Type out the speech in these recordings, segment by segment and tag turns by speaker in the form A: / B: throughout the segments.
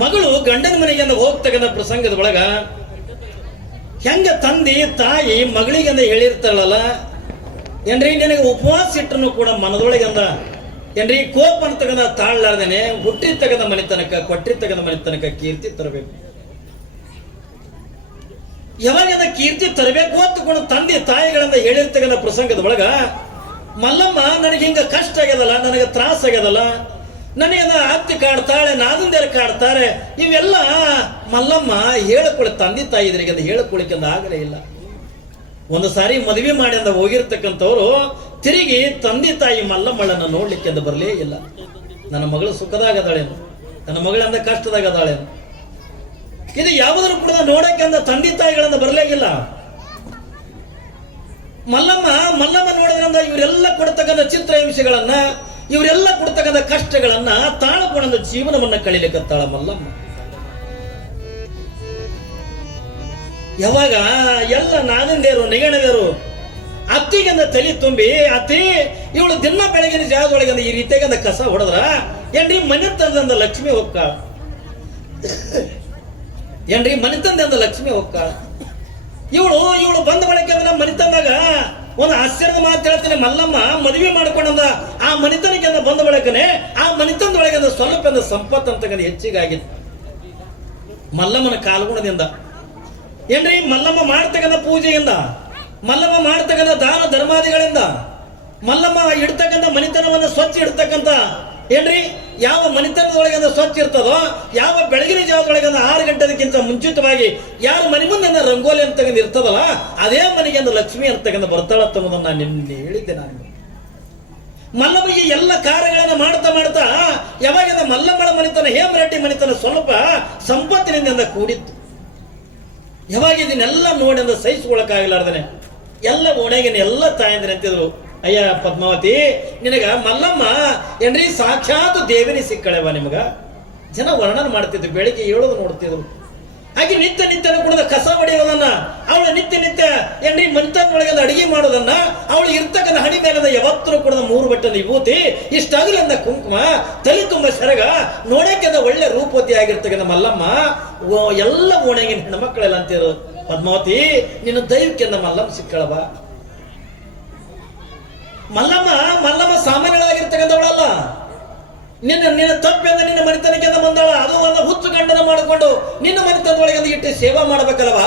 A: ಮಗಳು ಗಂಡನ ಮನೆಗೆ ಹೋಗ್ತಕ್ಕಂಥ ಪ್ರಸಂಗದ ಒಳಗ ಹೆಂಗ ತಂದೆ, ತಾಯಿ ಮಗಳಿಗೆ ಅಂದ ಹೇಳಿರ್ತಾಳಲ್ಲ, ಏನ್ರಿ ನಿನಗೆ ಉಪವಾಸ ಇಟ್ಟನು ಕೂಡ ಮನದೊಳಗಂದ, ಏನ್ರಿ ಕೋಪ ಅಂತಕ್ಕಂಥ ತಾಳ್ಲಾರ್ದೇನೆ ಹುಟ್ಟಿರ್ತಕ್ಕಂಥ ಮನೆತನಕ, ಕೊಟ್ಟಿರ್ತಕ್ಕಂಥ ಮನೆತನಕ ಕೀರ್ತಿ ತರಬೇಕು. ಯಾವಾಗ ಕೀರ್ತಿ ತರಬೇಕು ಅಂತ ಕೂಡ ತಂದೆ, ತಾಯಿಗಳಿಂದ ಹೇಳಿರ್ತಕ್ಕಂಥ ಪ್ರಸಂಗದ ಒಳಗ ಮಲ್ಲಮ್ಮ ನನಗೆ ಹಿಂಗ ಕಷ್ಟ ಆಗ್ಯದಲ್ಲ, ನನಗೆ ತ್ರಾಸ ಆಗ್ಯದಲ್ಲ, ನನಗೆ ಅತ್ತಿ ಕಾಡ್ತಾಳೆ ನಾದಂದೇರು ಕಾಡ್ತಾರೆ ಇವೆಲ್ಲ ಮಲ್ಲಮ್ಮ ಹೇಳ್ಕೊಳ್ಳಿ ತಂದೆ ತಾಯಿ ಇದ್ರಿಗೆ ಅದು ಹೇಳ್ಕೊಳಿಕೆ ಆಗಲೇ ಇಲ್ಲ. ಒಂದು ಸಾರಿ ಮದುವೆ ಮಾಡಿ ಅಂತ ಹೋಗಿರ್ತಕ್ಕಂಥವ್ರು ತಿರುಗಿ ತಂದೆ ತಾಯಿ ಮಲ್ಲಮ್ಮಳನ್ನ ನೋಡ್ಲಿಕ್ಕೆ ಅದು ಬರಲೇ ಇಲ್ಲ. ನನ್ನ ಮಗಳು ಸುಖದಾಗದಾಳೇನು, ನನ್ನ ಮಗಳಂದ ಕಷ್ಟದಾಗದಾಳೇನು. ಇದು ಯಾವುದ್ರ ಕೂಡ ನೋಡಕ್ಕೆ ಅಂದ ತಂದೆ ತಾಯಿಗಳನ್ನ ಇಲ್ಲ. ಮಲ್ಲಮ್ಮ ಮಲ್ಲಮ್ಮ ನೋಡಿದ್ರಂದ ಇವರೆಲ್ಲ ಕೊಡ್ತಕ್ಕಂಥ ಚಿತ್ರಹಿಂಸೆಗಳನ್ನ ಇವರೆಲ್ಲ ಕೊಡ್ತಕ್ಕಂಥ ಕಷ್ಟಗಳನ್ನ ತಾಳಕೊಂಡ ಜೀವನವನ್ನ ಕಳಿಲಿಕ್ಕತ್ತಾಳ ಮಲ್ಲಮ್ಮ. ಯಾವಾಗ ಎಲ್ಲ ನಾದಿಂದೇರು ನಿಗಣದೇರು ಅತ್ತಿಗಂದ ತಲೆ ತುಂಬಿ ಅತಿ ಇವಳು ದಿನ ಬೆಳಗಿನ ಜಾಗದೊಳಗಿಂದ ಈ ರೀತಿಯಾಗಂದ ಕಸ ಹೊಡೆದ್ರ, ಏನ್ರಿ ಮನೆ ತಂದಂದ ಲಕ್ಷ್ಮಿ ಹೊಕ್ಕ? ಏನ್ರಿ ಮನೆ ತಂದೆ ಲಕ್ಷ್ಮಿ ಹೊಕ್ಕ? ಇವಳು ಇವಳು ಬಂದ ಬಳಕೆ ಅಂದ್ರೆ ಮನಿತಂದಾಗ ಒಂದು ಆಶ್ಚರ್ಯದ ಮಾತು ಹೇಳ್ತೀನಿ, ಮಲ್ಲಮ್ಮ, ಮದುವೆ ಮಾಡ್ಕೊಂಡಂದ ಆ ಮನಿತನಕ್ಕೆ ಬಂದ ಬಳಕನೆ ಆ ಮನಿತನದೊಳಗೆ ಸ್ವಲ್ಪ ಸಂಪತ್ತು ಅಂತಕ್ಕಂಥ ಹೆಚ್ಚಿಗಾಗಿತ್ತು ಮಲ್ಲಮ್ಮನ ಕಾಲ್ಗುಣದಿಂದ. ಏನ್ರಿ, ಮಲ್ಲಮ್ಮ ಮಾಡ್ತಕ್ಕಂಥ ಪೂಜೆಯಿಂದ, ಮಲ್ಲಮ್ಮ ಮಾಡ್ತಕ್ಕಂಥ ದಾನ ಧರ್ಮಾದಿಗಳಿಂದ, ಮಲ್ಲಮ್ಮ ಇಡ್ತಕ್ಕಂಥ ಮನಿತನವನ್ನು ಸ್ವಚ್ಛ ಇಡ್ತಕ್ಕಂಥ ಏನ್ರಿ? ಯಾವ ಮನಿತನದೊಳಗೆ ಅಂದ್ರೆ ಸ್ವಚ್ಛ ಇರ್ತದೋ, ಯಾವ ಬೆಳಗಿನ ಜಾವದೊಳಗೆ ಅಂದ್ರೆ ಆರು ಗಂಟೆದಕ್ಕಿಂತ ಮುಂಚಿತವಾಗಿ ಯಾರ ಮನೆ ಮುಂದೆ ಅಂದ್ರೆ ರಂಗೋಲಿ ಅಂತಕ್ಕಂಥ ಇರ್ತದಲ್ಲ, ಅದೇ ಮನೆಗೆ ಲಕ್ಷ್ಮಿ ಅಂತಕ್ಕಂಥ ಬರ್ತಾಳ ನಾನು ನಿನ್ನೆ ಹೇಳಿದ್ದೆ ನಾನು. ಮಲ್ಲಮ್ಮಗೆ ಎಲ್ಲ ಕಾರ್ಯಗಳನ್ನು ಮಾಡ್ತಾ ಮಾಡ್ತಾ, ಯಾವಾಗ ಮಲ್ಲಮ್ಮಳ ಮನೆತನ, ಹೇಮರೆಡ್ಡಿ ಮನೆತನ ಸ್ವಲ್ಪ ಸಂಪತ್ತಿನಿಂದ ಕೂಡಿತ್ತು. ಯಾವಾಗ ಇದನ್ನೆಲ್ಲ ನೋಡಿ ಅಂದ್ರೆ ಸಹಿಸ್ಕೊಳಕ್ಕಾಗಲಾರ್ದನೆ. ಎಲ್ಲ ಓಣೆಗಿನ ಎಲ್ಲ ತಾಯಂದ್ರೆ ಅಂತಿದ್ರು ಅಯ್ಯ ಪದ್ಮಾವತಿ, ನಿನಗ ಮಲ್ಲಮ್ಮ ಏನ್ರಿ? ಸಾಕ್ಷಾತ್ ದೇವಿನಿ ಸಿಕ್ಕಳೆವ ನಿಮಗ. ಜನ ವರ್ಣನ ಮಾಡ್ತಿದ್ರು, ಬೆಳಿಗ್ಗೆ ಏಳೋದು ನೋಡ್ತಿದ್ರು. ಹಾಗೆ ನಿತ್ಯ ನಿತ್ಯನ ಕುಡಿದ ಕಸ ಹೊಡೆಯೋದನ್ನ ಅವಳು ನಿತ್ಯ ನಿತ್ಯ ಏನ್ರಿ ಮಂತನೊಳಗೆ ಅಡಿಗೆ ಮಾಡೋದನ್ನ, ಅವಳು ಇರ್ತಕ್ಕಂಥ ಹಣಿ ಮೇಲದ ಯಾವತ್ತೂ ಕುಡಿದ ಮೂರು ಬಟ್ಟೆ ವಿಭೂತಿ ಇಷ್ಟಾಗಲಿಂದ ಕುಂಕುಮ, ತಲೆ ತುಂಬ ಸೆರಗ ನೋಡಕ್ಕೆ ಒಳ್ಳೆ ರೂಪವತಿ ಆಗಿರ್ತಕ್ಕಂಥ ಮಲ್ಲಮ್ಮ ಎಲ್ಲ ಓಣೆಗಿನ ಹೆಣ್ಮಕ್ಳೆಲ್ಲ ಅಂತಿರು ಪದ್ಮಾವತಿ, ನಿನ್ನ ದೈವಕ್ಕೆಂದ ಮಲ್ಲಮ್ಮ ಸಿಕ್ಕಳವ. ಮಲ್ಲಮ್ಮ ಮಲ್ಲಮ್ಮ ಸಾಮಾನ್ಯಳಾಗಿರ್ತಕ್ಕಂಥವಳಲ್ಲ. ನಿನ್ನ ನಿನ್ನ ತಪ್ಪೆಂದ ನಿನ್ನ ಮನೆತನಕ್ಕೆ ಅಂತ ಬಂದಾಳ ಅದು ಒಂದು ಹುಚ್ಚು ಗಂಡನ ಮಾಡಿಕೊಂಡು ನಿನ್ನ ಮನೆತನದೊಳಗೆ ಒಂದು ಇಟ್ಟು ಸೇವಾ ಮಾಡಬೇಕಲ್ವಾ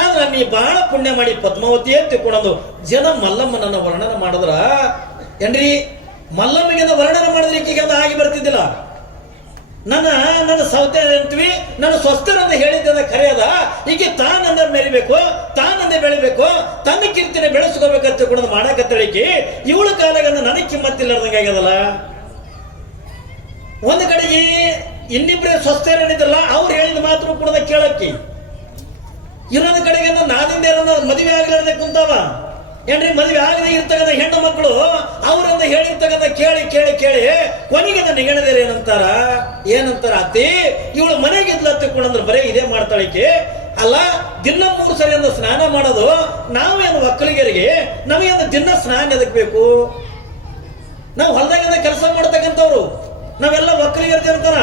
A: ಆದ್ರೆ ನೀ ಬಹಳ ಪುಣ್ಯ ಮಾಡಿ ಪದ್ಮಾವತಿ ತಿಳ್ಕೊಂಡು ಜನ ಮಲ್ಲಮ್ಮನನ್ನ ವರ್ಣನ ಮಾಡಿದ್ರ. ಏನ್ರಿ ಮಲ್ಲಮ್ಮಗೆ ವರ್ಣನೆ ಮಾಡಿದ್ರೆ ಈಗ ಆಗಿ ಬರ್ತಿದ್ದಿಲ್ಲ? ನನ್ನ ನನ್ನ ಸೌತೆ ಅಂತೀವಿ ನನ್ನ ಸ್ವಸ್ಥರನ್ನು ಹೇಳಿದ್ದ ಖರೆ ಅದ ಈಗ ತಾನಂದ ಮೆರಿಬೇಕು ತಾನಂದ ಬೆಳಿಬೇಕು, ತನ್ನ ಕೀರ್ತಿನ ಬೆಳೆಸ್ಕೋಬೇಕಂತ ಕೂಡ ಮಾಡಕತ್ತಳಿಕೆ, ಇವಳ ಕಾಲಾಗಂದ ನನಗೆ ಕಿಮ್ಮತ್ತಿಲ್ಲದಂಗೆ ಆಗ್ಯದಲ್ಲ? ಒಂದು ಕಡೆಗೆ ಇನ್ನಿಬ್ಬರೇ ಸ್ವಸ್ಥರನಿದ್ರಲ್ಲ ಅವ್ರು ಹೇಳಿದ ಮಾತ್ರ ಕೂಡ ಕೇಳಕ್ಕಿ. ಇನ್ನೊಂದು ಕಡೆಗೆ ನಾದಿಂದ ಮದುವೆ ಆಗಲಾರ್ದೆ ಕುಂತಾವ. ಏನ್ರಿ ಮದುವೆ ಆಗದೆ ಇರ್ತಕ್ಕಂಥ ಹೆಣ್ಣು ಮಕ್ಕಳು ಅವರಿಂದ ಹೇಳಿರ್ತಕ್ಕಂಥ ಕೇಳಿ ಕೇಳಿ ಕೇಳಿ, ಕೊನೆಗೆ ನಿಗಣದೇರು ಏನಂತಾರ? ಏನಂತಾರ? ಅತ್ತಿ, ಇವಳು ಮನೆಗೆ ಇದ್ಲತ್ತಿಕೊಂಡ್ರೆ ಬರೀ ಇದೇ ಮಾಡ್ತಾಳಿಕೆ ಅಲ್ಲ, ದಿನ ಮೂರು ಸರಿ ಅಂದ ಸ್ನಾನ ಮಾಡೋದು ನಾವೇನು ಒಕ್ಕಲಿಗರಿಗೆ ನಮಗೇನು ದಿನ ಸ್ನಾನ ಎದಕ್ ಬೇಕು? ನಾವು ಹೊಲದಾಗಿಂದ ಕೆಲಸ ಮಾಡ್ತಕ್ಕಂಥವ್ರು. ನಾವೆಲ್ಲ ಒಕ್ಕಲಿಗರ್ತಿ ಅಂತಾರ?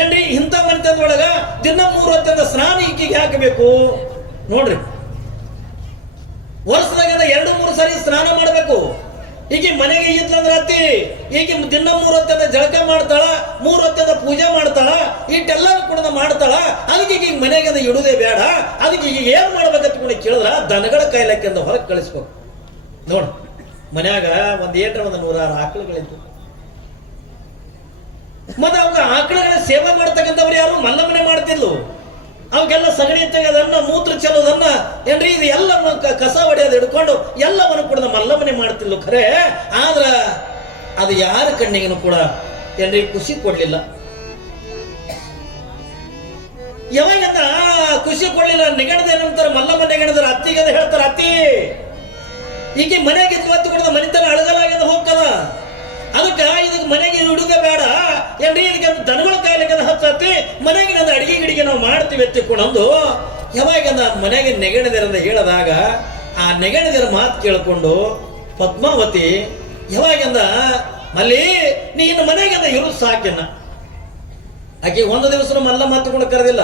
A: ಏನ್ರಿ ಇಂಥ ಮನೆತನದೊಳಗ ದಿನ ಮೂರು ಅತ್ಯಂತ ಸ್ನಾನ ಈಕಿಗೆ ಹಾಕಬೇಕು ನೋಡ್ರಿ. ವರ್ಷದಾಗಿಂದ ಎರಡು, ಮೂರು ಸಾರಿ ಸ್ನಾನ ಮಾಡಬೇಕು. ಈಗ ಮನೆಗೆ ಇದ್ಲಂದ್ರ ಅತ್ತಿ ಈಗ ದಿನ ಮೂರು ಹೊತ್ತದ ಜಳಕ ಮಾಡ್ತಾಳ, ಮೂರು ಹೊತ್ತದ ಪೂಜೆ ಮಾಡ್ತಾಳ ಇಟ್ಟೆಲ್ಲ ಕೂಡ ಮಾಡ್ತಾಳ. ಅದಕ್ಕೆ ಈಗ ಮನೆಗೆ ಅದು ಇಡುದೇ ಬೇಡ. ಅದಕ್ಕೆ ಈಗ ಏನ್ ಮಾಡ್ಬೇಕಂತ ಕೂಡ ಕೇಳಿದ್ರ ದನಗಳ ಕಾಯ್ಲಕ್ಕೆ ಅಂತ ಹೊರಗೆ ಕಳಿಸ್ಬೇಕು. ನೋಡ್, ಮನ್ಯಾಗ ಒಂದ್ ಏಟ್ರ, ಒಂದು ನೂರಾರು ಆಕಳುಗಳಿತ್ತು ಮತ್ತೆ ಅವಾಗ ಆಕಳುಗಳ ಸೇವೆ ಮಾಡ್ತಕ್ಕಂಥವ್ರು ಯಾರು? ಮಲ್ಲಮನೆ ಮಾಡ್ತಿದ್ಲು. ಅವಕ್ಕೆಲ್ಲ ಸಗಣಿ ತೆಗೆದನ್ನ ಮೂತ್ರ ಚೆಲ್ಲೋದನ್ನ ಏನ್ರಿ ಇದು ಎಲ್ಲ ಕಸ ಹೊಡೆಯೋದು ಹಿಡ್ಕೊಂಡು ಎಲ್ಲವನ್ನು ಕೂಡ ಮಲ್ಲಮನೆ ಮಾಡ್ತಿಲ್ಲ ಖರೆ. ಆದ್ರ ಅದು ಯಾರ ಕಣ್ಣಿಗೂ ಕೂಡ ಏನ್ರಿ ಖುಷಿ ಕೊಡ್ಲಿಲ್ಲ. ಯಾವಾಗಂತ ಖುಷಿ ಕೊಡ್ಲಿಲ್ಲ, ನೆಗಣದ ಏನಂತಾರೆ, ಮಲ್ಲಮ್ಮ ನೆಗಣದ್ರ ಅತ್ತಿಗೆ ಅಂತ ಹೇಳ್ತಾರ, ಅತ್ತಿ. ಈಗ ಮನೆಗೆ ಇವತ್ತು ಕೂಡ ಮನಿತನ ಅಳಗಲಾಗ ಹೋಗ್ತದ. ಅದಕ್ಕ ಇದಕ್ಕೆ ಮನೆಗೆ ಹುಡುಗ ಬೇಡ. ಏನ್ರಿ ಇದಕ್ಕೆ ದನಗಳ ಕಾಯಿಲೆಗೆ ಹಚ್ಚತ್ತಿ. ಮನೆಗೆ ನನ್ನ ಅಡಿಗೆ ಗಿಡಿಗೆ ನಾವು ಮಾಡ್ತೀವಿ ಎತ್ತಿಕೊಂಡು ಯಾವಾಗ ಮನೆಗೆ ನೆಗಣದಿರಂದ ಹೇಳಿದಾಗ, ಆ ನೆಗಣದಿರ ಮಾತು ಕೇಳಿಕೊಂಡು, ಪದ್ಮಾವತಿ ಯಾವಾಗಂದ ಮಲ್ಲಿ, ನೀನು ಮನೆಗೆ ಇರು ಸಾಕಿನ ಆಕೆ ಒಂದು ದಿವಸ ಮಲ್ಲ ಮಾತು ಕೂಡ ಕರೆದಿಲ್ಲ.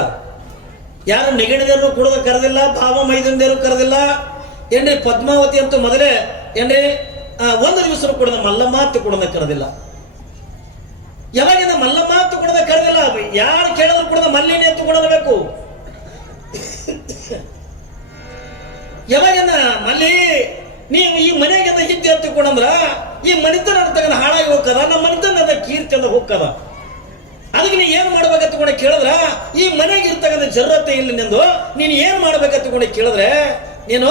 A: ಯಾರು ನೆಗಡಿದರು ಕೂಡ ಕರೆದಿಲ್ಲ ಭಾವ ಮೈದಂದರು ಕರೆದಿಲ್ಲ. ಏನ್ರಿ ಪದ್ಮಾವತಿ ಅಂತೂ ಮೊದಲೇ, ಏನ್ರಿ ಒಂದು ದಿವಸ ಕೂಡ ಮಲ್ಲ ಮಾತು ಕೂಡ ಕರೆದಿಲ್ಲ. ಯಾವಾಗಿಂದ ಮಲ್ಲಮ್ಮ ಕೊಡದ ಕರೆದಿಲ್ಲ? ಯಾರು ಕೇಳಿದ್ರು ಕೂಡ ಮಲ್ಲಿನೇ ಕೊಡಬೇಕು ಯಾವಾಗಿಂದ? ಮಲ್ಲಿ, ನೀವು ಈ ಮನೆಗಿಂದ ಹಿಂದೆ ಅಂತ ಕೊಡಂದ್ರ, ಈ ಮನಿತನ ತಗೊಂಡು ಹಾಳಾಗಿ ಹೋಗ್ತದ, ನಮ್ಮ ಮನಿತನ ಕೀರ್ತಿ ಅಂತ ಹೋಗ್ತದ. ಅದಕ್ಕೆ ನೀ ಏನ್ ಮಾಡ್ಬೇಕಂತ ಕೂಡ ಕೇಳಿದ್ರ, ಈ ಮನೆಗೆ ಇರ್ತಕ್ಕಂಥ ಜರತೆ ಇಲ್ಲ ನಿಂದು, ನೀನು ಏನ್ ಮಾಡ್ಬೇಕಂತ ಕೂಡ ಕೇಳಿದ್ರೆ, ನೀನು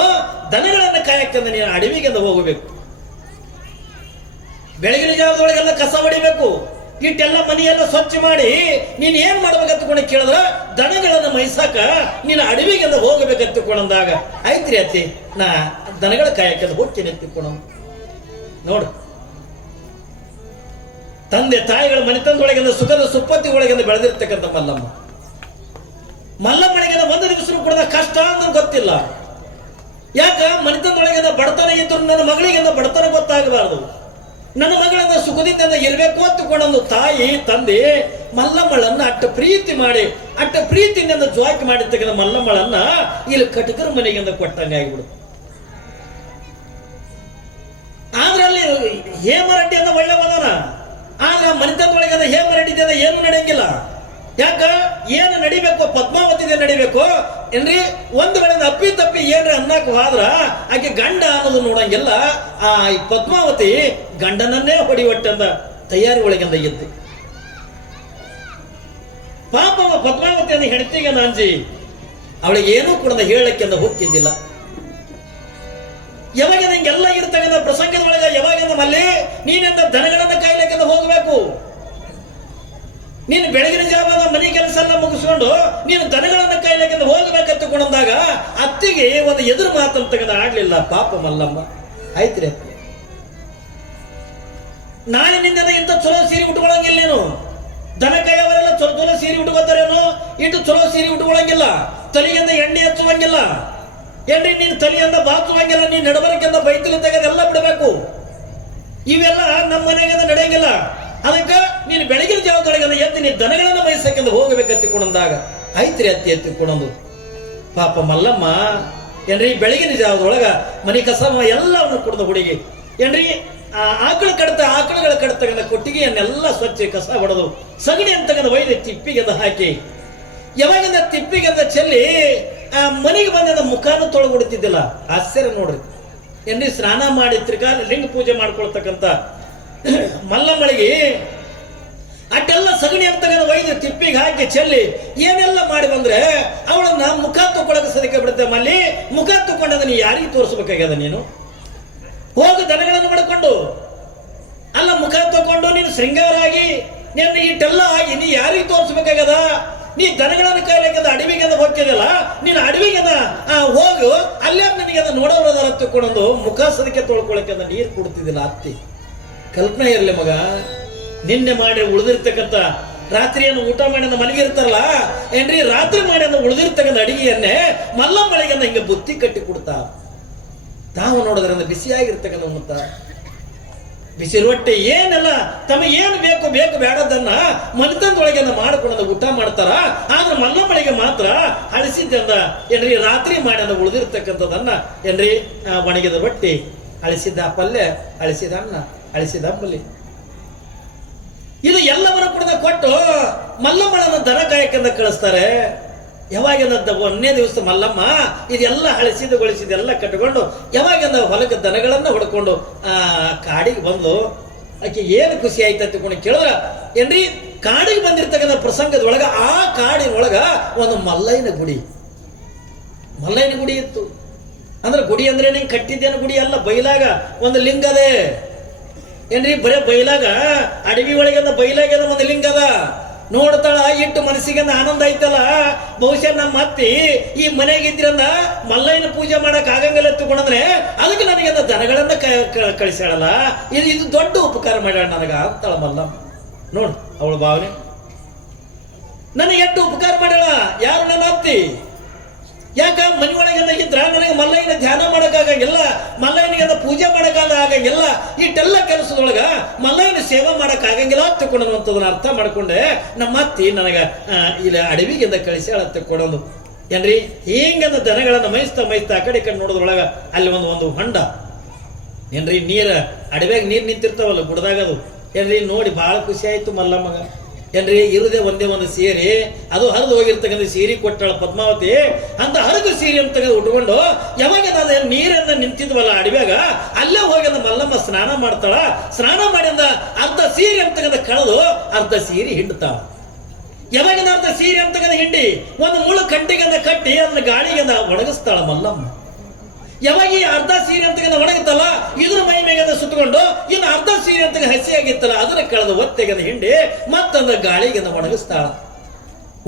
A: ದನಗಳನ್ನ ಕಾಯಕ್ಕಂದ ನೀನು ಅಡವಿಗೆಂದ ಹೋಗಬೇಕು. ಬೆಳಗಿನ ಜಾವದೊಳಗೆಲ್ಲ ಕಸ ಹೊಡಿಬೇಕು. ಇಟ್ಟೆಲ್ಲ ಮನೆಯೆಲ್ಲ ಸ್ವಚ್ಛ ಮಾಡಿ, ನೀನ್ ಏನ್ ಮಾಡ್ಬೇಕಂತ ಕೇಳಿದ್ರ, ದನಗಳನ್ನ ಮೈಸಾಕ ನೀನು ಅಡವಿಗೆಲ್ಲ ಹೋಗಬೇಕಂತ ಕೊಂಡಂದಾಗ ಆಯ್ತ್ರಿ ಅತ್ತಿ, ನಾ ದನಗಳ ಕಾಯಕ್ಕೆ ಹೋಗ್ತೀನಿ ಎತ್ತಿಕೊಣ ನೋಡು. ತಂದೆ ತಾಯಿಗಳ ಮನೆತನದೊಳಗಿಂದ ಸುಖದ ಸುಪ್ಪತ್ತಿ ಒಳಗಿಂದ ಬೆಳೆದಿರ್ತಕ್ಕಂಥ ಮಲ್ಲಮ್ಮ. ಮಲ್ಲಮ್ಮನಿಗೆ ಒಂದು ದಿವಸ ಕೂಡ ಕಷ್ಟ ಅಂದ್ರೆ ಗೊತ್ತಿಲ್ಲ. ಯಾಕ? ಮನೆತನದೊಳಗಿಂದ ಬಡತನ ಇದ್ರು ನನ್ನ ಮಗಳಿಗಿಂದ ಬಡತನ ಗೊತ್ತಾಗಬಾರದು. ನನ್ನ ಮಗಳನ್ನ ಸುಖದಿಂದ ಇರಬೇಕು ಅಂತಕೊಂಡೊಂದು ತಾಯಿ, ತಂದೆ ಮಲ್ಲಮ್ಮಳನ್ನ ಅಟ್ಟ ಪ್ರೀತಿ ಮಾಡಿ, ಅಟ್ಟ ಪ್ರೀತಿಯಿಂದ ಮಾಡಿ ಮಾಡಿರ್ತಕ್ಕಂಥ ಮಲ್ಲಮ್ಮಳನ್ನ ಇಲ್ಲಿ ಕಟಕರ ಮನೆಗಿಂದ ಕೊಟ್ಟಂಗೆ ಆಗಿಬಿಡು. ಆದ್ರೆ ಅಲ್ಲಿ ಹೇಮರೆಡ್ಡಿ ಅಂತ ಒಳ್ಳೆ ಮದನ ಆದ್ರೆ ಮನೆತನದೊಳಗೆ ಹೇಮರೆಡ್ಡಿ ಏನು ನಡೆಯಂಗಿಲ್ಲ. ಯಾಕ? ಏನು ನಡಿಬೇಕು? ಪದ್ಮಾವತಿದೆ ನಡಿಬೇಕು? ಏನ್ರಿ? ಒಂದು ವೇಳೆ ಅಪ್ಪಿ ತಪ್ಪಿ ಏನ್ರಿ ಅನ್ನಕ್ ಹೋದ್ರ ಆಕೆ ಗಂಡ ಅನ್ನೋದು ನೋಡಂಗಿಲ್ಲ. ಆ ಪದ್ಮಾವತಿ ಗಂಡನನ್ನೇ ಹೊಡಿವಟ್ಟಂದ ತಯಾರಿ ಒಳಗಿಂದ ಎದ್ದು. ಪಾಪ ಅವ ಪದ್ಮಾವತಿಯನ್ನು ಹೆಂಡತಿಗೆ ನಾಂಜಿ ಅವಳಿಗೆ ಏನೂ ಕೂಡ ಹೇಳಕ್ಕೆಂದ ಹೋಗ್ತಿದ್ದಿಲ್ಲ. ಯಾವಾಗ ನಿಂಗೆಲ್ಲ ಇರ್ತಕ್ಕಂಥ ಪ್ರಸಂಗದೊಳಗ ಯಾವಾಗ ಮಲ್ಲಿ ನೀನೆಂದ ದನಗಳನ್ನ ಕಾಯ್ಲಿಕ್ಕೆಂದ ಹೋಗಬೇಕು? ನೀನು ಬೆಳಗಿನ ಜಾವದ ಮನೆ ಕೆಲಸ ಎಲ್ಲ ಮುಗಿಸ್ಕೊಂಡು ನೀನು ದನಗಳನ್ನ ಕೈಲಾಕಿಂದ ಹೋಗ್ಬೇಕಂತಕೊಂಡಂದಾಗ ಅತ್ತಿಗೆ ಒಂದು ಎದುರು ಮಾತನ್ನು ತೆಗೆದು ಆಡ್ಲಿಲ್ಲ. ಪಾಪ ಮಲ್ಲಮ್ಮ. ಆಯ್ತ್ರಿ ಅತ್ತಿ. ನಾಳಿನಿಂದ ಇಂಥ ಚಲೋ ಸೀರೆ ಉಟ್ಕೊಳಂಗಿಲ್ಲ ನೀನು. ದನ ಕೈಯವರೆಲ್ಲ ಚಲೋ ಚಲೋ ಸೀರೆ ಉಟ್ಕೋತಾರೇನು? ಇಟ್ಟು ಚಲೋ ಸೀರೆ ಉಟ್ಕೊಳಂಗಿಲ್ಲ. ತಲೆಯಿಂದ ಎಣ್ಣೆ ಹಚ್ಚುವಂಗಿಲ್ಲ. ಎಣ್ಣೆ ನೀನು ತಲೆಯಿಂದ ಬಾಚುವಂಗಿಲ್ಲ. ನೀನು ನಡಬರಕ್ಕಿಂದ ಬೈತಲಿ ತೆಗೆದೆಲ್ಲ ಬಿಡಬೇಕು. ಇವೆಲ್ಲ ನಮ್ಮ ಮನೆಗೆ ನಡೆಯಂಗಿಲ್ಲ. ಅದಕ್ಕೆ ನೀನು ಬೆಳಗಿನ ಜಾವದೊಳಗೆ ಎದ್ದು ನೀನು ದನಗಳನ್ನ ಬಯಸಕ್ಕಿಂದ ಹೋಗಬೇಕತ್ತಿಕೊಂಡಂದಾಗ ಐತ್ರಿ ಅತ್ತಿ ಎತ್ತಿಕೊಂಡಂದು ಪಾಪ ಮಲ್ಲಮ್ಮ, ಏನ್ರಿ, ಬೆಳಗಿನ ಜಾವದೊಳಗ ಮನೆ ಕಸ ಎಲ್ಲವನ್ನು ಕುಡ್ದ ಹುಡುಗಿ. ಏನ್ರಿ, ಆ ಆಕಳ ಕಡತ, ಆಕಳಗಳ ಕಡತಗದ ಕೊಟ್ಟಿಗೆಯನ್ನೆಲ್ಲ ಸ್ವಚ್ಛ ಕಸ ಹೊಡೆದು ಸಗಣಿ ಅಂತಗದ ಒಯ್ದು ತಿಪ್ಪಿಗೆದ ಹಾಕಿ. ಯಾವಾಗಿಂದ ತಿಪ್ಪಿಗೆದ ಚೆಲ್ಲಿ ಆ ಮನೆಗೆ ಬಂದ ಮುಖಾನು ತೊಳಗುಡುತ್ತಿದ್ದಿಲ್ಲ ಆಶ್ಚರ್ಯ ನೋಡ್ರಿ. ಏನ್ರಿ, ಸ್ನಾನ ಮಾಡಿ ತ್ರಿಕಾಲ ಲಿಂಗ ಪೂಜೆ ಮಾಡ್ಕೊಳ್ತಕ್ಕಂಥ ಮಲ್ಲಮ್ಮಳಿಗೆ ಅಟ್ಟೆಲ್ಲ ಸಗಣಿ ಅಂತ ಒಯ್ದು ತಿಪ್ಪಿಗೆ ಹಾಕಿ ಚೆಲ್ಲಿ ಏನೆಲ್ಲ ಮಾಡಿ ಬಂದ್ರೆ ಅವಳನ್ನ ಮುಖ ತಗೊಳಕ ಸದಕ್ಕೆ ಬಿಡುತ್ತೆ ಮಲ್ಲಿ. ಮುಖ ತಕೊಂಡದ ನೀ ಯಾರಿಗೆ ತೋರಿಸ್ಬೇಕಾಗ್ಯದ ನೀನು? ಹೋಗಿ ದನಗಳನ್ನು ಮಾಡ್ಕೊಂಡು. ಅಲ್ಲ, ಮುಖ ತಕೊಂಡು ನೀನು ಶೃಂಗಾರಾಗಿ, ನಿನ್ನ ಇಟ್ಟೆಲ್ಲ ಆಗಿ ನೀ ಯಾರಿಗೆ ತೋರಿಸ್ಬೇಕಾಗ್ಯದ? ನೀ ದನಗಳನ್ನು ಕಾಯ್ಲಿಕ್ಕೆ ಅಡವಿಗೆ ಹೋಗ್ತಿದಲ್ಲ ನೀನು ಅಡವಿಗೆ ಹೋಗು. ಅಲ್ಲೇ ನಿನಗೆ ನೋಡೋರದಾರ ತಗೊಂಡು ಮುಖ ಸದಕ್ಕೆ ತೊಳ್ಕೊಳಕ್ಕೆ ನೀರು ಕೊಡ್ತಿದ್ದಿಲ್ಲ ಅತ್ತಿ. ಕಲ್ಪನೆ ಇರಲಿ ಮಗ. ನಿನ್ನೆ ಮಾಡಿ ಉಳಿದಿರ್ತಕ್ಕಂಥ ರಾತ್ರಿಯನ್ನು ಊಟ ಮಾಡಿ ಮಲಗಿ ಮಲಗಿರ್ತಾರಲ್ಲ ಏನ್ರಿ? ರಾತ್ರಿ ಮಾಡಿ ಅಂದ ಉಳಿದಿರ್ತಕ್ಕಂಥ ಅಡಿಗೆಯನ್ನೇ ಮಲ್ಲಮ್ಮಳಿಗೆ ಅಂದ ಹಿಂಗೆ ಬುತ್ತಿ ಕಟ್ಟಿ ಕೊಡ್ತಾ. ತಾವು ನೋಡಿದ್ರಿಂದ ಬಿಸಿಯಾಗಿರ್ತಕ್ಕಂಥ ಮುಂತ ಬಿಸಿ ರೊಟ್ಟಿ ಏನೆಲ್ಲ ಏನು ಬೇಕು ಬೇಕು ಬೇಡದನ್ನ ಮನೆತನದೊಳಗೆ ಮಾಡಿಕೊಂಡು ಊಟ ಮಾಡ್ತಾರ? ಆದ್ರೆ ಮಲ್ಲಮ್ಮಳಿಗೆ ಮಾತ್ರ ಅಳಿಸಿದ್ದಂದ ಏನ್ರಿ? ರಾತ್ರಿ ಮಾಡಿ ಅಂದ ಉಳಿದಿರ್ತಕ್ಕಂಥದನ್ನ, ಏನ್ರಿ? ಒಣಗಿದ ರೊಟ್ಟಿ, ಅಳಿಸಿದ್ದ ಪಲ್ಯ, ಅಳಿಸಿದ ಅನ್ನ, ಅಳಿಸಿದ ಅಂಬಲಿ. ಇದು ಎಲ್ಲವನ್ನು ಕೂಡ ಕೊಟ್ಟು ಮಲ್ಲಮ್ಮನ ದನ ಕಾಯಕಂದ ಕಳಿಸ್ತಾರೆ. ಯಾವಾಗಿಂದ ಒಂದನೇ ದಿವಸ ಮಲ್ಲಮ್ಮ, ಇದೆಲ್ಲ ಹಳಸಿದ ಗೊಳಿಸಿದ ಎಲ್ಲ ಕಟ್ಟಿಕೊಂಡು ಯಾವಾಗಿಂದ ಹೊಲಕ್ಕೆ ದನಗಳನ್ನು ಹೊಡ್ಕೊಂಡು, ಆ, ಕಾಡಿಗೆ ಬಂದು, ಆಕೆ ಏನು ಖುಷಿ ಆಯ್ತು ಅಂತ ಕೂಡ ಕೇಳಿದ್ರೆ, ಏನ್ರಿ, ಕಾಡಿಗೆ ಬಂದಿರ್ತಕ್ಕಂಥ ಪ್ರಸಂಗದೊಳಗ ಆ ಕಾಡಿನೊಳಗ ಒಂದು ಮಲ್ಲಯ್ಯನ ಗುಡಿ. ಮಲ್ಲಯ್ಯನ ಗುಡಿ ಇತ್ತು. ಅಂದ್ರೆ ಗುಡಿ ಅಂದ್ರೆ ಕಟ್ಟಿದ್ದೇನು ಗುಡಿ ಅಲ್ಲ, ಬೈಲಾಗ, ಒಂದು ಲಿಂಗ ಅದೇ ಏನ್ರಿ, ಬರೇ ಬೈಲಾಗ? ಅಡವಿ ಒಳಗೆ ಬೈಲಾಗ ಒಂದು ಲಿಂಗ ಅದ. ನೋಡ್ತಾಳ, ಇಟ್ಟು ಮನಸ್ಸಿಗೆ ಆನಂದ ಐತಲ್ಲ. ಬಹುಶಃ ನಮ್ಮ ಅತ್ತಿ ಈ ಮನೆಗೆ ಇದ್ರಂದ ಮಲ್ಲಯ್ಯನ ಪೂಜೆ ಮಾಡಕ್ ಆಗಂಗಿಲ್ಲ ತಗೊಂಡ್ರೆ ಅದಕ್ಕೆ ನನಗೆ ದನಗಳನ್ನ ಕಳಿಸ್ಯಾಳಲ್ಲ. ಇದು ಇದು ದೊಡ್ಡ ಉಪಕಾರ ಮಾಡ್ಯಾಳ ನನಗ ಅಂತಾಳ ಮಲ್ಲ ನೋಡು ಅವಳ ಭಾವನೆ. ನನಗೆ ಎಷ್ಟು ಉಪಕಾರ ಮಾಡ್ಯಾಳ? ಯಾರು ನನ್ನ ಅತ್ತಿ? ಯಾಕ ಮನೆ ಒಳಗೆಲ್ಲ ನನಗೆ ಮಲ್ಲಯ್ಯನ ಧ್ಯಾನ ಮಾಡೋಕ್ಕಾಗಂಗಿಲ್ಲ, ಮಲ್ಲಯ್ಯನಿಗೆಲ್ಲ ಪೂಜೆ ಮಾಡೋಕ್ಕಾದ ಆಗಂಗಿಲ್ಲ, ಇಟ್ಟೆಲ್ಲ ಕೆಲಸದೊಳಗ ಮಲ್ಲಯ್ಯನ ಸೇವೆ ಮಾಡೋಕ್ಕಾಗಂಗಿಲ್ಲ ತಕೊಂಡಂತದನ್ನ ಅರ್ಥ ಮಾಡಿಕೊಂಡೆ. ನಮ್ಮ ಅತ್ತಿ ನನಗೆ ಇಲ್ಲಿ ಅಡವಿಗಿಂದ ಕಳಿಸಿ ಅಳ ತಕ್ಕೊಡೋದು ಏನ್ರಿ? ಹಿಂಗಂದ ದನಗಳನ್ನು ಮೈಸ್ತಾ ಮೈಸ್ತಾ ಆ ಕಡೆ ಕಡೆ ನೋಡೋದ್ರೊಳಗ ಅಲ್ಲಿ ಒಂದು ಒಂದು ಹೊಂಡ. ಏನ್ರಿ? ನೀರ ಅಡವ್ಯಾಗ ನೀರು ನಿಂತಿರ್ತಾವಲ್ಲ ಗುಡ್ದಾಗ ಅದು. ಏನ್ರಿ? ನೋಡಿ ಬಹಳ ಖುಷಿ ಆಯಿತು ಮಲ್ಲಮ್ಮಗ. ಏನ್ರಿ? ಇರುದೇ ಒಂದೇ ಒಂದು ಸೀರೆ. ಅದು ಹರಿದು ಹೋಗಿರ್ತಕ್ಕಂಥ ಸೀರೆ ಕೊಟ್ಟಳ ಪದ್ಮಾವತಿ. ಅಂತ ಹರಿದು ಸೀರೆ ಅಂತ ತೆಗೆದು ಉಟ್ಕೊಂಡು, ಯಾವಾಗ ನಾನು ನೀರನ್ನ ನಿಂತಿದ್ವಲ್ಲ ಅಡವ್ಯಾಗ, ಅಲ್ಲೇ ಹೋಗಿ ಅಂದ ಮಲ್ಲಮ್ಮ ಸ್ನಾನ ಮಾಡ್ತಾಳ. ಸ್ನಾನ ಮಾಡಿದ ಅರ್ಧ ಸೀರೆ ಅಂತ ತೆಗೆದ ಕಳೆದು ಅರ್ಧ ಸೀರೆ ಹಿಂಡ್ತಾಳ. ಯಾವಾಗಿನ ಅರ್ಧ ಸೀರೆ ಅಂತ ತೆಗೆದ ಹಿಂಡಿ? ಒಂದು ಮುಳ್ಳು ಕಂಟಿಗಂದ ಕಟ್ಟಿ, ಅದನ್ನ ಗಾಳಿಗಂದ ಒಣಗಿಸ್ತಾಳ ಮಲ್ಲಮ್ಮ. ಯಾವಾಗ ಈ ಅರ್ಧ ಸೀರೆ ಅಂತ ಒಣಗುತ್ತಲ್ಲ, ಇದ್ರ ಮೈ ಮೇಗದ ಸುತ್ತಕೊಂಡು, ಇನ್ನು ಅರ್ಧ ಸೀರೆ ಅಂತ ಹಸಿಯಾಗಿತ್ತಲ್ಲ, ಅದನ್ನ ಕಳೆದ ಒತ್ತೆಗದ ಹಿಂಡಿ ಮತ್ತೊಂದು ಗಾಳಿಗೆ ಒಣಗಿಸ್ತಾಳ.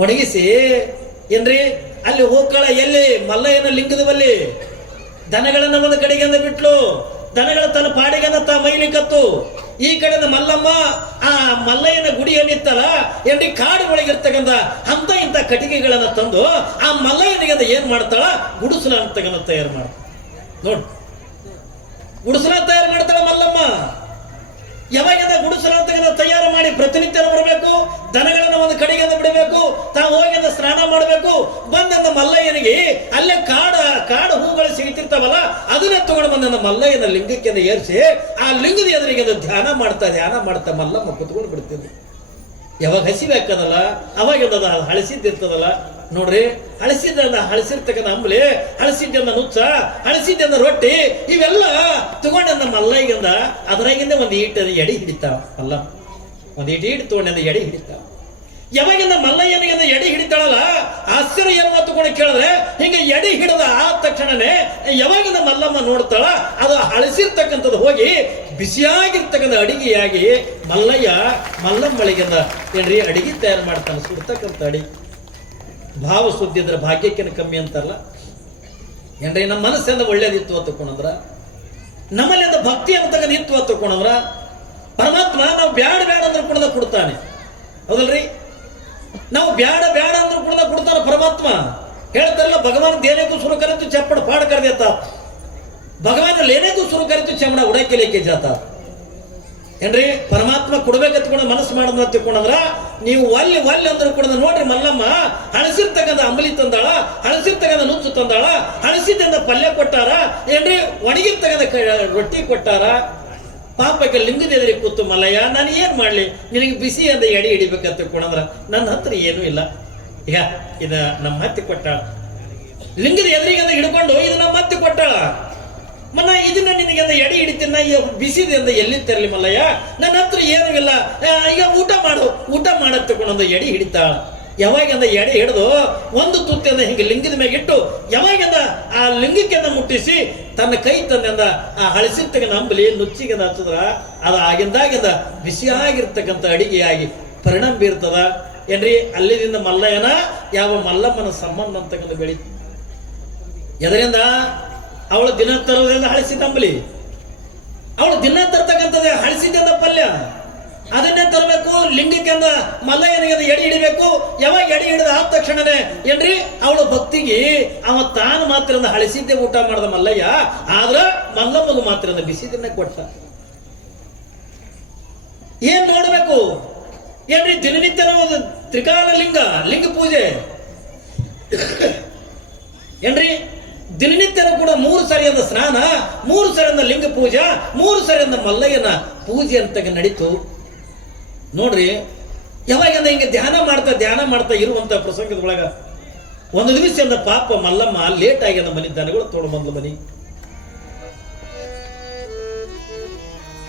A: ಒಣಗಿಸಿ, ಏನ್ರಿ, ಅಲ್ಲಿ ಹೋಗ್ಕಳ, ಎಲ್ಲಿ? ಮಲ್ಲಯ್ಯನ ಲಿಂಗದ ಬಲ್ಲಿ ದನಗಳನ್ನ ಒಂದು ಕಡೆಗೆ ಬಿಟ್ಲು. ದನಗಳ ತನ್ನ ಪಾಡಿಗೆನ ತಾ ಮೈಲಿಕತ್ತು ಈ ಕಡೆಯಿಂದ ಮಲ್ಲಮ್ಮ, ಆ ಮಲ್ಲಯ್ಯನ ಗುಡಿ ಏನಿತ್ತಲ್ಲ, ಏನ್ರಿ, ಕಾಡು ಒಳಗಿರ್ತಕ್ಕಂಥ ಹಂತ ಇಂಥ ಕಟ್ಟಿಗೆಗಳನ್ನ ತಂದು, ಆ ಮಲ್ಲಯ್ಯನಿಗೆ ಏನ್ ಮಾಡ್ತಾಳ? ಗುಡಿಸಲ ಅಂತಕ್ಕಂಥ ತಯಾರು ಮಾಡ್ತಾಳ. ನೋಡ್. ಗುಡಿಸಲ ತಯಾರು ಮಾಡ್ತಾಳ ಮಲ್ಲಮ್ಮ. ಯಾವಾಗ ಗುಡಿಸಲ ಅಂತ ತಯಾರು ಮಾಡಿ ಪ್ರತಿನಿತ್ಯ ಬರಬೇಕು, ದನಗಳನ್ನ ಒಂದು ಕಡೆಗೆ ಬಿಡಬೇಕು, ತಾವು ಹೋಗಿ ಅದ ಸ್ನಾನ ಮಾಡಬೇಕು ಬಂದಂದ ಮಲ್ಲಯ್ಯನಿಗೆ, ಅಲ್ಲೇ ಕಾಡ, ಕಾಡು ಹೂಗಳು ಸಿಗುತ್ತಿರ್ತಾವಲ್ಲ ಅದನ್ನ ತಗೊಂಡು ಬಂದ ಮಲ್ಲಯ್ಯನ ಲಿಂಗಕ್ಕೆ ಏರಿಸಿ, ಆ ಲಿಂಗದ ಎದುರಿಗೆ ಅದು ಧ್ಯಾನ ಮಾಡ್ತಾ ಧ್ಯಾನ ಮಾಡ್ತಾ ಮಲ್ಲಮ್ಮ ಕುತ್ಕೊಂಡು ಬಿಡ್ತೀನಿ ಯಾವಾಗ ಹಸಿಬೇಕದಲ್ಲ ಅವಾಗ ಅದು ಹಳಸಿದ್ದಿರ್ತದಲ್ಲ ನೋಡ್ರಿ ಹಳಸಿದ್ದ ಹಳಸಿರ್ತಕ್ಕಂಥ ಅಂಬ್ಲಿ ಹಳಸಿದ್ದನ್ನ ನುಚ್ಚ ಹಳಸಿದ್ದನ್ನ ರೊಟ್ಟಿ, ಇವೆಲ್ಲ ನಮ್ಮ ಮಲ್ಲಯ್ಯಂದ ಅದರಾಗಿಂದ ಒಂದು ಈಟ ಎಡಿ ಹಿಡಿತಾವ, ಅಲ್ಲ. ಒಂದು ಈಟ ಈಟ್ ತಗೊಂಡ ಎಡಿ ಹಿಡಿತಾವ. ಯಾವಾಗಿಂದ ಮಲ್ಲಯ್ಯನಿಗೆ ಎಡಿ ಹಿಡಿತಾಳಲ್ಲ, ಆಶ್ಚರ್ಯ ಏನು ತಗೊಂಡು ಕೇಳಿದ್ರೆ, ಹಿಂಗೆ ಎಡಿ ಹಿಡಿದ ಆ ತಕ್ಷಣನೇ ಯಾವಾಗಿಂದ ಮಲ್ಲಮ್ಮ ನೋಡ್ತಾಳ, ಅದು ಹಳಸಿರ್ತಕ್ಕಂಥದ್ದು ಹೋಗಿ ಬಿಸಿಯಾಗಿರ್ತಕ್ಕಂಥ ಅಡಿಗೆಯಾಗಿ ಮಲ್ಲಯ್ಯ ಮಲ್ಲಮ್ಮಳಿಗಿಂದ ಏನ್ರಿ ಅಡಿಗೆ ತಯಾರು ಮಾಡ್ತಾನೆ, ಸುಡ್ತಕ್ಕಂಥ ಅಡಿಗೆ ಭಾವ ಸುದ್ದಿ ಇದ್ರೆ ಭಾಗ್ಯಕ್ಕಿನ ಕಮ್ಮಿ ಅಂತಾರಲ್ಲ? ಏನ್ರಿ, ನಮ್ಮ ಮನಸ್ಸಿಂದ ಒಳ್ಳೇದಿತ್ತು ಅಂತ ತಕೊಂಡ್ರ ನಮ್ಮಲ್ಲಿ ಅದು ಭಕ್ತಿ ಅಂತ ಇತ್ತು ಅಂತ ತಕೊಂಡ್ರ ಪರಮಾತ್ಮ ನಾವು ಬ್ಯಾಡ ಬ್ಯಾಡ ಅಂದ್ರೆ ಕೂಡ ಕೊಡ್ತಾನೆ. ಹೌದಲ್ರಿ? ನಾವು ಬ್ಯಾಡ ಬ್ಯಾಡ ಅಂದ್ರೆ ಕೂಡ ಕೊಡ್ತಾನೆ ಪರಮಾತ್ಮ. ಹೇಳ್ತಾರಲ್ಲ, ಭಗವಾನ್ ದೇನೇಗೂ ಸುರು ಕರೆತು ಚಪ್ಪಡ ಪಾಡ ಕರೆದೇತ. ಭಗವಾನ್ ಲೇನೇಗೂ ಸುರು ಕರೆತು ಚಮಡ ಉಡಕ್ಕೆ ಲೇಕೆ ಜಾತ. ಏನ್ರಿ, ಪರಮಾತ್ಮ ಕೊಡ್ಬೇಕತ್ಕೊಂಡು ಮನಸ್ಸು ಮಾಡೋದು ಅಂತ ತಿಳ್ಕೊಂಡ್ರ ನೀವು ಒಲ್ಲಿ ಒಲ್ಲಿ ಅಂದ್ರು ಕೂಡ ನೋಡ್ರಿ ಮಲ್ಲಮ್ಮ ಹಣಸಿರ್ತಕ್ಕಂಥ ಅಂಬಲಿ ತಂದಾಳ ಹಣಸಿರ್ತಕ್ಕಂಥ ನುಚ್ಚು ತಂದಾಳ ಹಳಸಿದ್ದಿಂದ ಪಲ್ಯ ಕೊಟ್ಟಾರ, ಏನ್ರಿ ಒಣಗಿರ್ತಕ್ಕಂಥ ರೊಟ್ಟಿ ಕೊಟ್ಟಾರ? ಪಾಪಕ್ಕೆ ಲಿಂಗದ ಎದುರಿಗೆ ಕೂತು ಮಲ್ಲಯ್ಯ, ನಾನು ಏನು ಮಾಡಲಿ? ನಿನಗೆ ಬಿಸಿ ಅಂದ ಎಡಿ ಹಿಡಿಬೇಕಂತ ಕೊಡಂದ್ರ ನನ್ನ ಹತ್ರ ಏನೂ ಇಲ್ಲ. ಈಗ ಇದ ನಮ್ಮ ಹತ್ತಿ ಕೊಟ್ಟಾಳ. ಲಿಂಗದ ಎದುರಿಗೆ ಅಂತ ಹಿಡ್ಕೊಂಡು ಇದು ನಮ್ಮ ಹತ್ತಿ ಕೊಟ್ಟಾಳ. ಮನ್ನ, ಇದನ್ನ ನಿನಗೆ ಎಡೆ ಹಿಡಿತೀನ ಬಿಸಿದಿಂದ ಎಲ್ಲಿ ತರಲಿ ಮಲ್ಲಯ್ಯ? ನನ್ನ ಹತ್ರ ಏನೂ ಇಲ್ಲ. ಈಗ ಊಟ ಮಾಡು. ಊಟ ಮಾಡಕ್ ತಗೊಂಡು ಎಡಿ ಹಿಡಿತಾ. ಯಾವಾಗಿಂದ ಎಡೆ ಹಿಡಿದು? ಒಂದು ತುತ್ತಿಂದ ಹಿಂಗೆ ಲಿಂಗದ ಮೇಲೆ ಇಟ್ಟು ಯಾವಾಗಿಂದ ಆ ಲಿಂಗಕ್ಕೆಂದ ಮುಟ್ಟಿಸಿ, ತನ್ನ ಕೈ ತಂದಿಂದ ಆ ಹಳಸಿರ್ತಕ್ಕ ನಂಬಲಿ ನುಚ್ಚಿಗೆ ಹಚ್ಚದ್ರ, ಅದು ಆಗಿಂದಾಗಿಂದ ಬಿಸಿಯಾಗಿರ್ತಕ್ಕಂಥ ಅಡಿಗೆಯಾಗಿ ಪರಿಣಾಮ ಬೀರ್ತದ. ಏನ್ರಿ, ಅಲ್ಲಿದಿಂದ ಮಲ್ಲಯ್ಯನ ಯಾವ ಮಲ್ಲಮ್ಮನ ಸಂಬಂಧ ಅಂತಕ್ಕಂಥ ಬೆಳಿ ಎದರಿಂದ? ಅವಳು ದಿನ ತರೋದ್ರಿಂದ ಹಳಸಿದ ಅಂಬಲಿ ಅವಳು ದಿನ ತರ್ತಕ್ಕಂಥದ್ದು ಹಳಸಿದ್ದ ಪಲ್ಯ. ಅದನ್ನೇ ತರಬೇಕು ಲಿಂಗಕ್ಕೆಂದ ಮಲ್ಲಯ್ಯನಿಗೆ ಅದು ಎಡಿ ಹಿಡಿಬೇಕು. ಯಾವಾಗ ಎಡಿ ಹಿಡಿದ ಆದ ತಕ್ಷಣನೇ, ಏನ್ರಿ? ಅವಳು ಭಕ್ತಿಗೆ, ಅವ ತಾನು ಮಾತ್ರ ಹಳಸಿದ್ದೆ ಊಟ ಮಾಡಿದ ಮಲ್ಲಯ್ಯ. ಆದ್ರ ಮಲ್ಲಮ್ಮಗ ಮಾತ್ರ ಬಿಸಿದನ್ನೇ ಕೊಟ್ಟ. ಏನ್ ನೋಡ್ಬೇಕು? ಏನ್ರಿ ದಿನನಿತ್ಯ ನಾವು ತ್ರಿಕಾಲ ಲಿಂಗ ಲಿಂಗ ಪೂಜೆ? ಏನ್ರಿ? ದಿನನಿತ್ಯನೂ ಕೂಡ ಮೂರು ಸರಿಯಿಂದ ಸ್ನಾನ, ಮೂರು ಸರಿಯಿಂದ ಲಿಂಗ ಪೂಜೆ, ಮೂರು ಸರಿಯಿಂದ ಮಲ್ಲಯ್ಯನ ಪೂಜೆ ಅಂತ ನಡೀತು. ನೋಡ್ರಿ ಯಾವಾಗಿಂದ ಹಿಂಗೆ ಧ್ಯಾನ ಮಾಡ್ತಾ ಧ್ಯಾನ ಮಾಡ್ತಾ ಇರುವಂತ ಪ್ರಸಂಗದೊಳಗ ಒಂದು ದಿವಸದಿಂದ ಪಾಪ ಮಲ್ಲಮ್ಮ ಲೇಟ್ ಆಗ್ಯದ ಮನೆ, ದನಗಳು ತೋಡ ಬಂದ್ಲು ಮನಿ.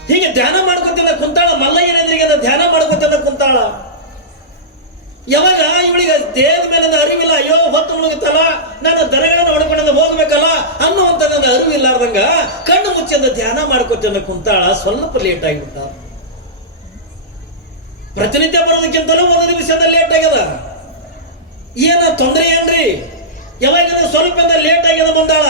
A: ಹೀಗೆ ಧ್ಯಾನ ಮಾಡ್ಕೊತಿದ್ದ ಕುಂತಾಳ, ಮಲ್ಲಯ್ಯನ ಧ್ಯಾನ ಮಾಡ್ಕೊತಿದ್ದ ಕುಂತಾಳ. ಯಾವಾಗ ದೇಹದ ಮೇಲೆ ನನ್ನ ಅರಿವಿಲ್ಲ. ಅಯ್ಯೋ, ಹೊತ್ತು ಮುಳುಗುತ್ತಲ್ಲ, ನನ್ನ ದರಗಳನ್ನು ಹೊಡ್ಕೊಂಡು ಹೋಗ್ಬೇಕಲ್ಲ ಅನ್ನುವಂತ ನನ್ನ ಅರಿವಿಲ್ಲಾರ್ದಂಗ ಕಣ್ಣು ಮುಚ್ಚಿಂದ ಧ್ಯಾನ ಮಾಡ್ಕೊತಿದ್ದ ಕುಂತಾಳ, ಸ್ವಲ್ಪ ಲೇಟ್ ಆಗಿಬಿಟ್ಟ. ಪ್ರತಿನಿತ್ಯ ಬರೋದಕ್ಕಿಂತಲೂ ಒಂದು ನಿಮಿಷದ ಲೇಟ್ ಆಗ್ಯದ. ಏನ ತೊಂದರೆ ಏನ್ರಿ? ಯಾವಾಗ ಸ್ವಲ್ಪ ಲೇಟ್ ಆಗ್ಯದ ಬಂದಾಳ.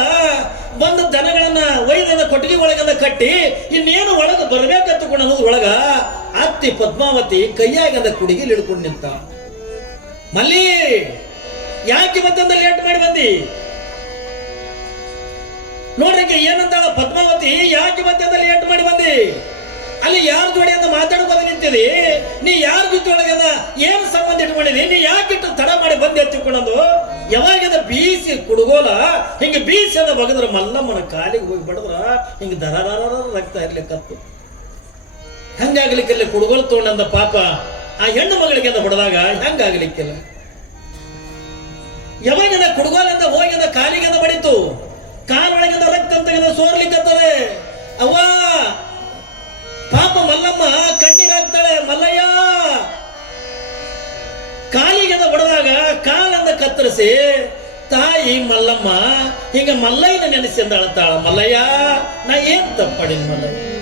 A: ಬಂದ ದನಗಳನ್ನ ವೈದ್ಯದ ಕೊಟ್ಟಿಗೆ ಒಳಗದ ಕಟ್ಟಿ, ಇನ್ನೇನು ಒಳಗ ಬರ್ಬೇಕಂತಕೊಂಡು ಅನ್ನೋದು ಒಳಗ ಅತ್ತಿ ಪದ್ಮಾವತಿ ಕೈಯಾಗದ ಕುಡಿಗೆ ಹಿಡ್ಕೊಂಡು ನಿಂತ. ಮಲ್ಲಿ, ಯಾಕೆ ಮತ್ತೊಂದು ಲೇಟ್ ಮಾಡಿ ಬಂದಿ? ನೋಡ್ರಿಕೆ, ಏನಂತಾಳ ಪದ್ಮಾವತಿ, ಯಾಕೆ ಮತ್ತೊಂದು ಲೇಟ್ ಮಾಡಿ ಬಂದಿ? ಅಲ್ಲಿ ಯಾರ ಜೋಡಿ ಅಂತ ಮಾತಾಡ್ಬೋದು ನಿಂತಿದಿ? ನೀ ಯಾರ ಜೊತೆಯೊಳಗದ ಏನ್ ಸಂಬಂಧ ಇಟ್ಕೊಂಡಿದಿ? ನೀ ಯಾಕೆ ಇಟ್ಟು ತಡ ಮಾಡಿ ಬಂದು ಎತ್ತಿಕೊಂಡಂದು ಯಾವಾಗಿದ ಬೀಸಿ ಕುಡುಗೋಲ? ಹಿಂಗೆ ಬೀಸಿ ಅದ ಬಗದ್ರ ಮಲ್ಲಮ್ಮನ ಕಾಲಿಗೆ ಹೋಗಿ ಬಡದ್ರ, ಹಿಂಗೆ ದರ ರಕ್ತ ಇರ್ಲಿಕ್ಕತ್ತು ಹಂಗಾಗ್ಲಿಕ್ಕೆ ಕುಡುಗೋಲು ತಗೊಂಡಂದ ಪಾಪ. ಆ ಹೆಣ್ಣು ಮಗಳಿಗೆ ಅಂತ ಹೊಡೆದಾಗ ಹೆಂಗಾಗಲಿಕ್ಕಿಲ್ಲ ಯಾವಾಗಿಂದ ಕುಡುಗೋಲಿಂದ ಹೋಗಿಂದ ಕಾಲಿಗೆದ ಬಡಿತು? ಕಾಲೊಳಗಿಂದ ರಕ್ತ ತೆಗೆದ ಸೋರ್ಲಿಕ್ಕತ್ತದೆ ಅವ್ವ, ಪಾಪ ಮಲ್ಲಮ್ಮ ಕಣ್ಣೀರಾಗ್ತಾಳೆ, ಮಲ್ಲಯ್ಯ. ಕಾಲಿಗೆದ ಹೊಡೆದಾಗ ಕಾಲಂದ ಕತ್ತರಿಸಿ, ತಾಯಿ ಮಲ್ಲಮ್ಮ, ಹಿಂಗ ಮಲ್ಲಯ್ಯನ ನೆನೆಸಿ ಅಂತ ಅಳ್ತಾಳ ಮಲ್ಲಯ್ಯ, ನಾ ಏನ್ ತಪ್ಪಾಡಿನ ಮಲ್ಲಯ್ಯ?